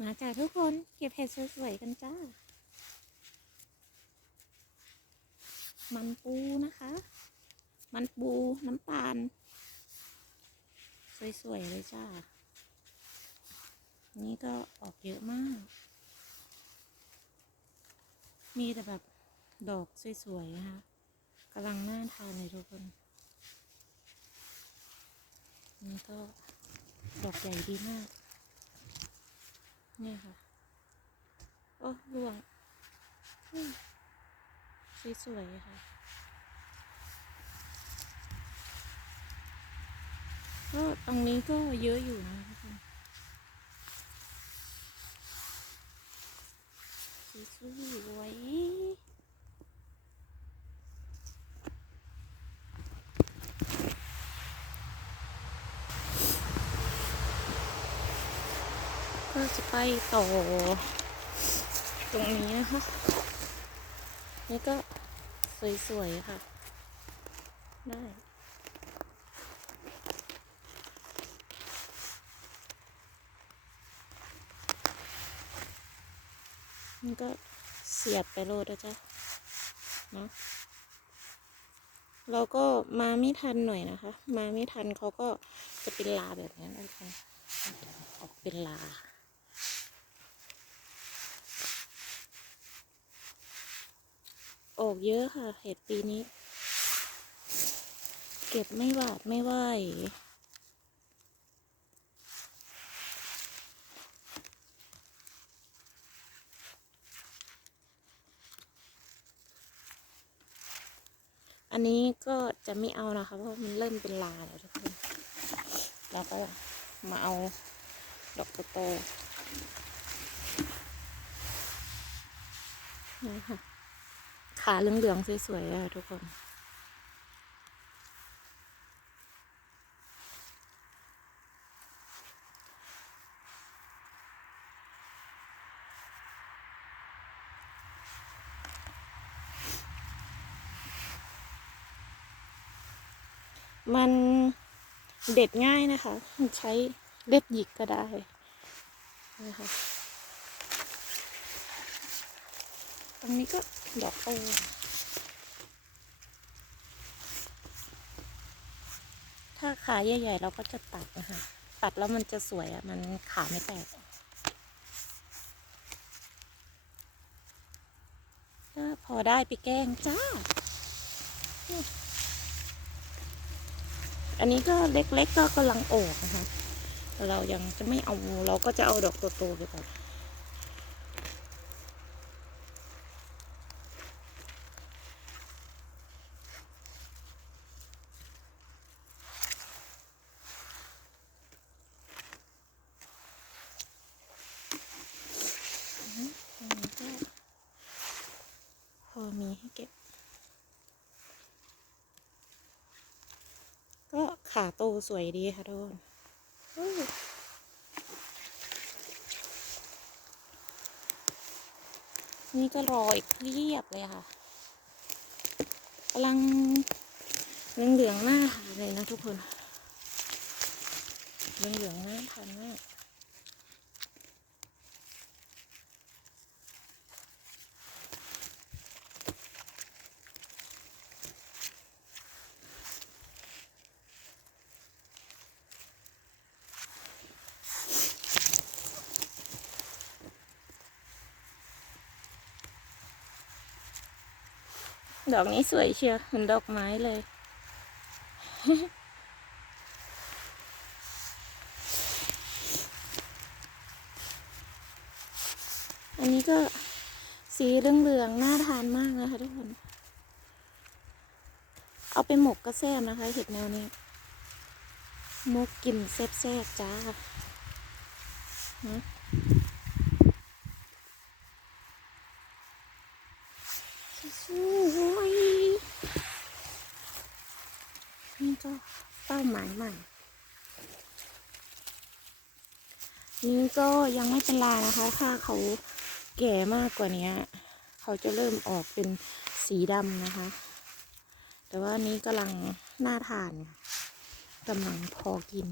มาจ้าทุกคนเก็บเห็ดสวยๆกันจ้า มันปูนะคะ มันปูน้ำตาล สวยๆเลยจ้า นี่ก็ออกเยอะมาก มีแต่แบบดอกสวยๆนะคะกำลังน่าทานเลยทุกคน นี่ก็ดอกใหญ่ดีมาก นี่ค่ะ โอ้ร่วงสสวยๆค่ะก็ตรงนี้ก็เยอะอยู่นะทุกคนสวยๆ ก็จะไปต่อ ตรงนี้นะคะ นี่ก็สวยๆค่ะ ได้มันก็เสียบไปโลดนะจ๊ะเนาะเราก็มาไม่ทันหน่อยนะคะ มาไม่ทันเขาก็จะเป็นลาแบบนี้นะคะออกเป็นลา ออกเยอะค่ะ เห็ดปีนี้ เก็บไม่หวาดไม่ไหวอันนี้ก็จะไม่เอานะคะ เพราะมันเริ่มเป็นลาแล้วทุกคนเราก็มาเอาดอกโตๆนี่ค่ะ ขาเหลืองๆสวยๆอะทุกคน มันเด็ดง่ายนะคะ ใช้เล็บหยิกก็ได้นะคะ ตรงนี้ก็ดอกโตถ้าขาใหญ่ ๆ เราก็จะตัดนะคะ ตัดแล้วมันจะสวยอะ่ะ มันขาไม่แตกพอได้ไปแกล้งจ้า อันนี้ก็เล็กๆก็กำลังออกนะคะ เรายังจะไม่เอา เราก็จะเอาดอกโตๆไปก่อนอืมอันนี้ก็พอมีให้เก็บ ก็ ขาโตสวยดีค่ะทุกคนนี่ก็รออีกเรียบเลยค่ะกำลังเหลืองๆหน้าทานเลยนะทุกคนเหลืองๆหน้าทานมาก ดอกนี้สวยเชียวเหมือนดอกไม้เลย อันนี้ก็สีเหลืองๆน่าทานมากนะคะทุกคน เอาไปหมกก็แซ่บนะคะ เห็ดแนวนี้หมกกลิ่นแซ่บๆจ้านะสวย นี่ก็เป้าหมายใหม่ นี่ก็ยังไม่เป็นลานะคะ ถ้าเขาแก่มากกว่านี้เขาจะเริ่มออกเป็นสีดำนะคะ แต่ว่านี้กำลังน่าทานกำลังพอกิน